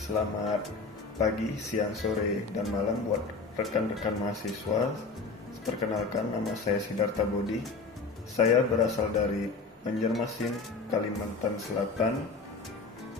Selamat pagi, siang, sore, dan malam buat rekan-rekan mahasiswa. Perkenalkan, nama saya Sidarta Budi. Saya berasal dari Banjarmasin, Kalimantan Selatan,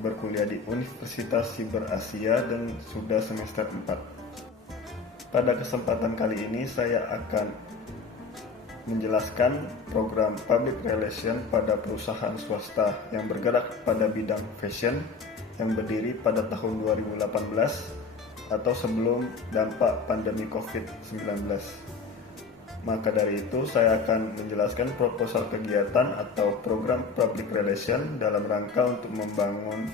berkuliah di Universitas Siber Asia dan sudah semester 4. Pada kesempatan kali ini saya akan menjelaskan program Public Relation pada perusahaan swasta yang bergerak pada bidang fashion yang berdiri pada tahun 2018 atau sebelum dampak pandemi COVID-19. Maka dari itu saya akan menjelaskan proposal kegiatan atau program Public Relation dalam rangka untuk membangun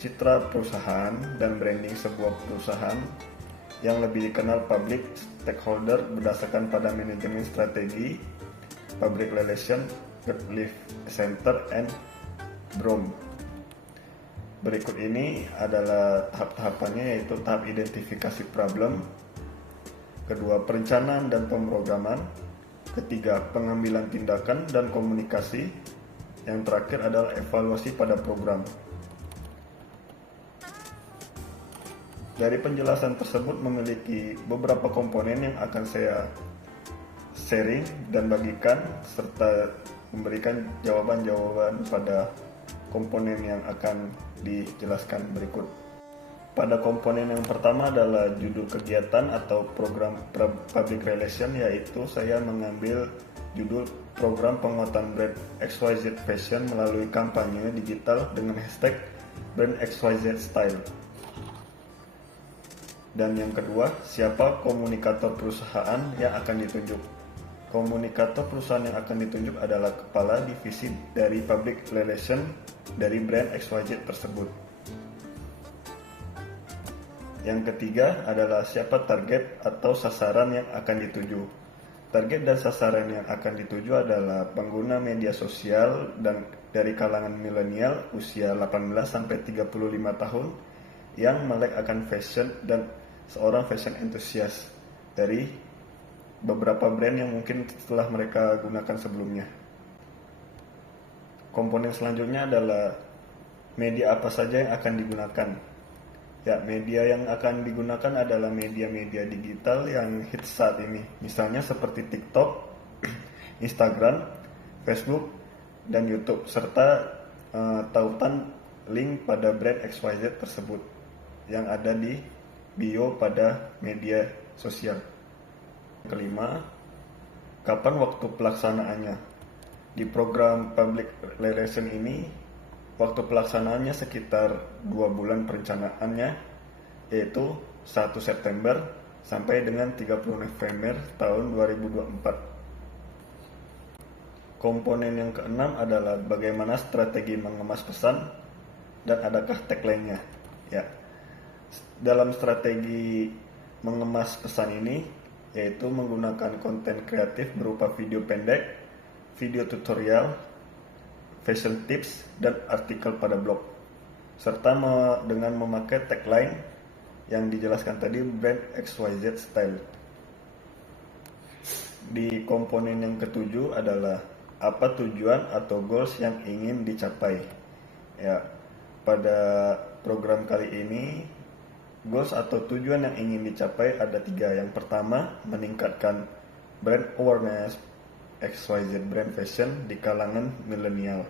citra perusahaan dan branding sebuah perusahaan yang lebih dikenal public stakeholder berdasarkan pada manajemen strategi, public relation, belief center, and BROM. Berikut ini adalah tahap-tahapannya, yaitu tahap identifikasi problem, kedua perencanaan dan pemrograman, ketiga pengambilan tindakan dan komunikasi, yang terakhir adalah evaluasi pada program. Dari penjelasan tersebut memiliki beberapa komponen yang akan saya sharing dan bagikan serta memberikan jawaban-jawaban pada komponen yang akan dijelaskan berikut. Pada komponen yang pertama adalah judul kegiatan atau program public relation, yaitu saya mengambil judul program penguatan brand XYZ Fashion melalui kampanye digital dengan hashtag brand XYZ Style. Dan yang kedua, siapa komunikator perusahaan yang akan ditunjuk. Komunikator perusahaan yang akan ditunjuk adalah kepala divisi dari public relation dari brand XYZ tersebut. Yang ketiga adalah siapa target atau sasaran yang akan dituju. Target dan sasaran yang akan dituju adalah pengguna media sosial dan dari kalangan milenial usia 18 sampai 35 tahun yang melek akan fashion dan seorang fashion enthusiast dari beberapa brand yang mungkin telah mereka gunakan sebelumnya. Komponen selanjutnya adalah media apa saja yang akan digunakan. Ya, media yang akan digunakan adalah media-media digital yang hits saat ini. Misalnya seperti TikTok, Instagram, Facebook, dan YouTube, serta tautan link pada brand XYZ tersebut yang ada di bio pada media sosial. Kelima, kapan waktu pelaksanaannya? Di program public relation ini, waktu pelaksanaannya sekitar 2 bulan perencanaannya, yaitu 1 September sampai dengan 30 November tahun 2024. Komponen yang keenam adalah bagaimana strategi mengemas pesan dan adakah tagline-nya. Ya. Dalam strategi mengemas pesan ini, yaitu menggunakan konten kreatif berupa video pendek, video tutorial, fashion tips, dan artikel pada blog, serta dengan memakai tagline yang dijelaskan tadi, brand XYZ Style. Di komponen yang ketujuh adalah apa tujuan atau goals yang ingin dicapai. Ya, pada program kali ini goals atau tujuan yang ingin dicapai ada 3. Yang pertama, meningkatkan brand awareness XYZ brand fashion di kalangan milenial.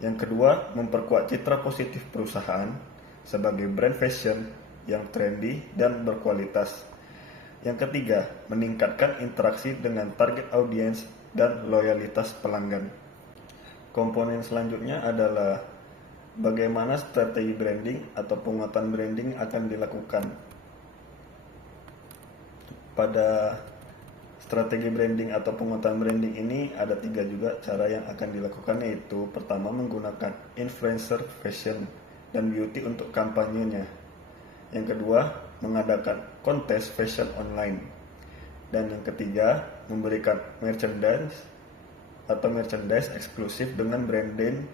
Yang kedua, memperkuat citra positif perusahaan sebagai brand fashion yang trendy dan berkualitas. Yang ketiga, meningkatkan interaksi dengan target audience dan loyalitas pelanggan. Komponen selanjutnya adalah bagaimana strategi branding atau penguatan branding akan dilakukan. Pada strategi branding atau penguatan branding ini ada 3 juga cara yang akan dilakukan, yaitu pertama, menggunakan influencer fashion dan beauty untuk kampanyenya. Yang kedua, mengadakan kontes fashion online. Dan yang ketiga, memberikan merchandise eksklusif dengan branding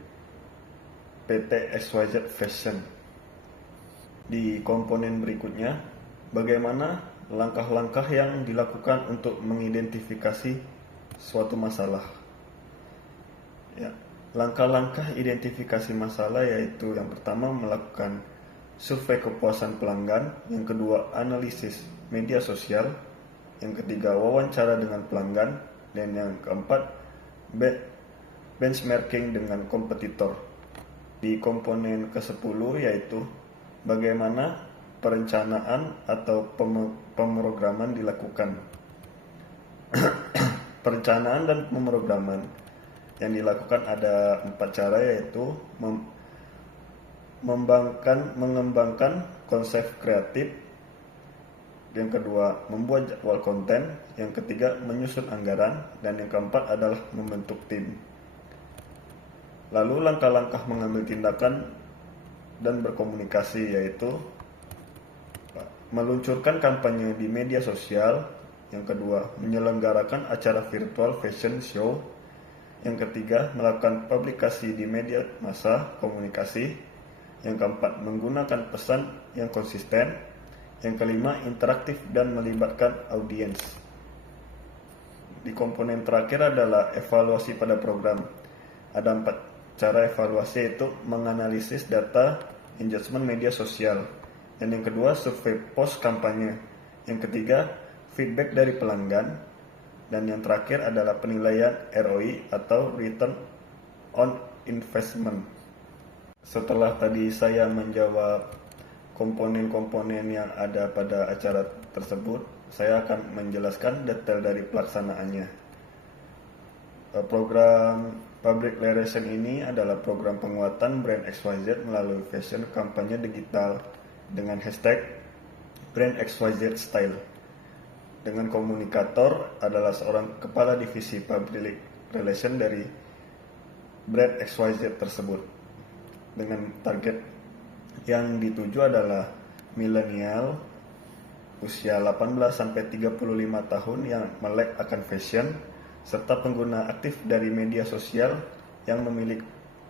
PT XYZ Fashion. Di komponen berikutnya, bagaimana langkah-langkah yang dilakukan untuk mengidentifikasi suatu masalah. Ya, langkah-langkah identifikasi masalah yaitu yang pertama, melakukan survei kepuasan pelanggan. Yang kedua, analisis media sosial. Yang ketiga, wawancara dengan pelanggan. Dan yang keempat, benchmarking dengan kompetitor. Di komponen ke-10 yaitu bagaimana perencanaan atau pemrograman dilakukan. Perencanaan dan pemrograman yang dilakukan ada 4 cara, yaitu mengembangkan konsep kreatif. Yang kedua, membuat jadwal konten. Yang ketiga, menyusun anggaran. Dan yang keempat adalah membentuk tim. Lalu langkah-langkah mengambil tindakan dan berkomunikasi, yaitu meluncurkan kampanye di media sosial. Yang kedua, menyelenggarakan acara virtual fashion show. Yang ketiga, melakukan publikasi di media massa komunikasi. Yang keempat, menggunakan pesan yang konsisten. Yang kelima, interaktif dan melibatkan audiens. Di komponen terakhir adalah evaluasi pada program. Ada 4 cara evaluasi, yaitu menganalisis data engagement media sosial. Dan yang kedua, survei post kampanye. Yang ketiga, feedback dari pelanggan. Dan yang terakhir adalah penilaian ROI atau Return on Investment. Setelah tadi saya menjawab komponen-komponen yang ada pada acara tersebut, saya akan menjelaskan detail dari pelaksanaannya. Program Public Relation ini adalah program penguatan brand XYZ melalui fashion kampanye digital dengan hashtag Brand XYZ Style. Dengan komunikator adalah seorang kepala divisi Public Relation dari brand XYZ tersebut. Dengan target yang dituju adalah milenial usia 18-35 tahun yang melek akan fashion, serta pengguna aktif dari media sosial yang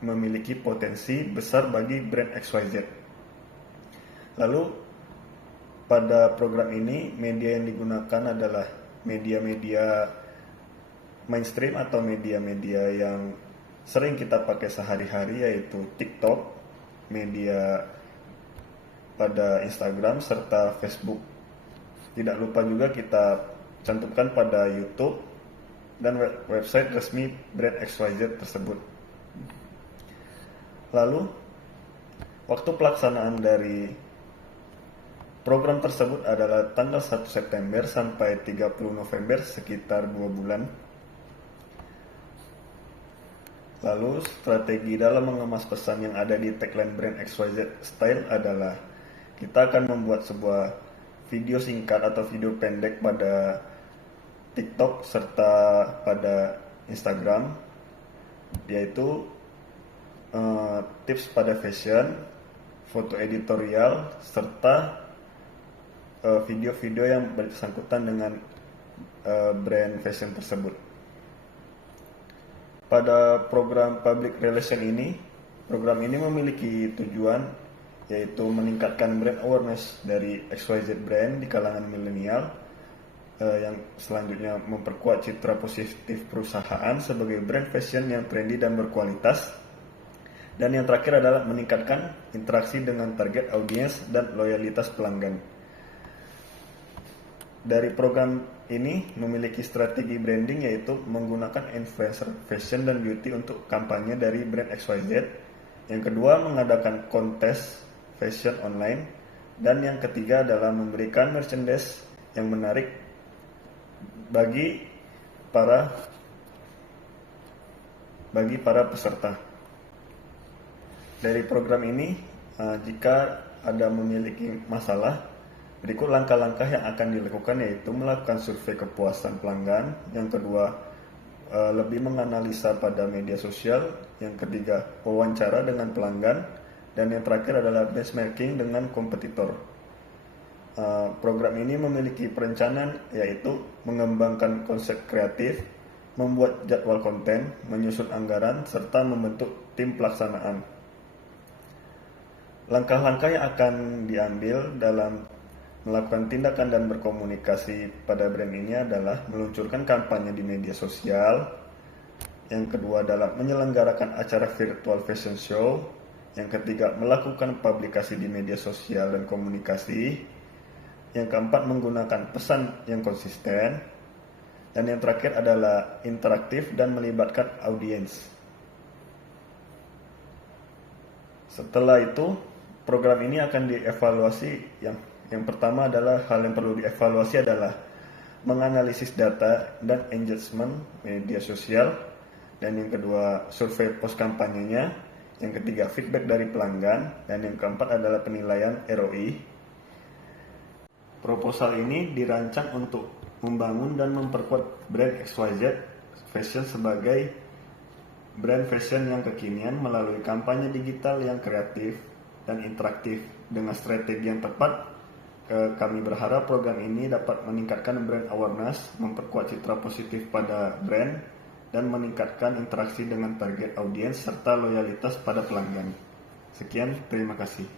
memiliki potensi besar bagi brand XYZ. Lalu pada program ini, media yang digunakan adalah media-media mainstream atau media-media yang sering kita pakai sehari-hari, yaitu TikTok, media pada Instagram, serta Facebook. Tidak lupa juga kita cantumkan pada YouTube dan website resmi brand XYZ tersebut. Lalu, waktu pelaksanaan dari program tersebut adalah tanggal 1 September sampai 30 November, sekitar 2 bulan. Lalu, strategi dalam mengemas pesan yang ada di tagline brand XYZ Style adalah kita akan membuat sebuah video singkat atau video pendek pada TikTok serta pada Instagram, yaitu tips pada fashion, foto editorial, serta video-video yang bersangkutan dengan brand fashion tersebut. Pada program Public Relation ini, program ini memiliki tujuan, yaitu meningkatkan brand awareness dari XYZ brand di kalangan milenial, yang selanjutnya memperkuat citra positif perusahaan sebagai brand fashion yang trendy dan berkualitas, dan yang terakhir adalah meningkatkan interaksi dengan target audiens dan loyalitas pelanggan. Dari program ini memiliki strategi branding, yaitu menggunakan influencer fashion dan beauty untuk kampanye dari brand XYZ. Yang kedua, mengadakan kontes fashion online. Dan yang ketiga adalah memberikan merchandise yang menarik bagi para peserta. Dari program ini, jika ada memiliki masalah, berikut langkah-langkah yang akan dilakukan, yaitu melakukan survei kepuasan pelanggan. Yang kedua, lebih menganalisa pada media sosial. Yang ketiga, wawancara dengan pelanggan. Dan yang terakhir adalah benchmarking dengan kompetitor. Program ini memiliki perencanaan, yaitu mengembangkan konsep kreatif, membuat jadwal konten, menyusun anggaran, serta membentuk tim pelaksanaan. Langkah-langkah yang akan diambil dalam melakukan tindakan dan berkomunikasi pada brand ini adalah meluncurkan kampanye di media sosial. Yang kedua adalah menyelenggarakan acara virtual fashion show. Yang ketiga, melakukan publikasi di media sosial dan komunikasi. Yang keempat, menggunakan pesan yang konsisten. Dan yang terakhir adalah interaktif dan melibatkan audiens. Setelah itu, program ini akan dievaluasi. Yang pertama adalah hal yang perlu dievaluasi adalah menganalisis data dan engagement media sosial. Dan yang kedua, survei pos kampanyenya. Yang ketiga, feedback dari pelanggan. Dan yang keempat adalah penilaian ROI. Proposal ini dirancang untuk membangun dan memperkuat brand XYZ Fashion sebagai brand fashion yang kekinian melalui kampanye digital yang kreatif dan interaktif dengan strategi yang tepat. Kami berharap program ini dapat meningkatkan brand awareness, memperkuat citra positif pada brand, dan meningkatkan interaksi dengan target audiens serta loyalitas pada pelanggan. Sekian, terima kasih.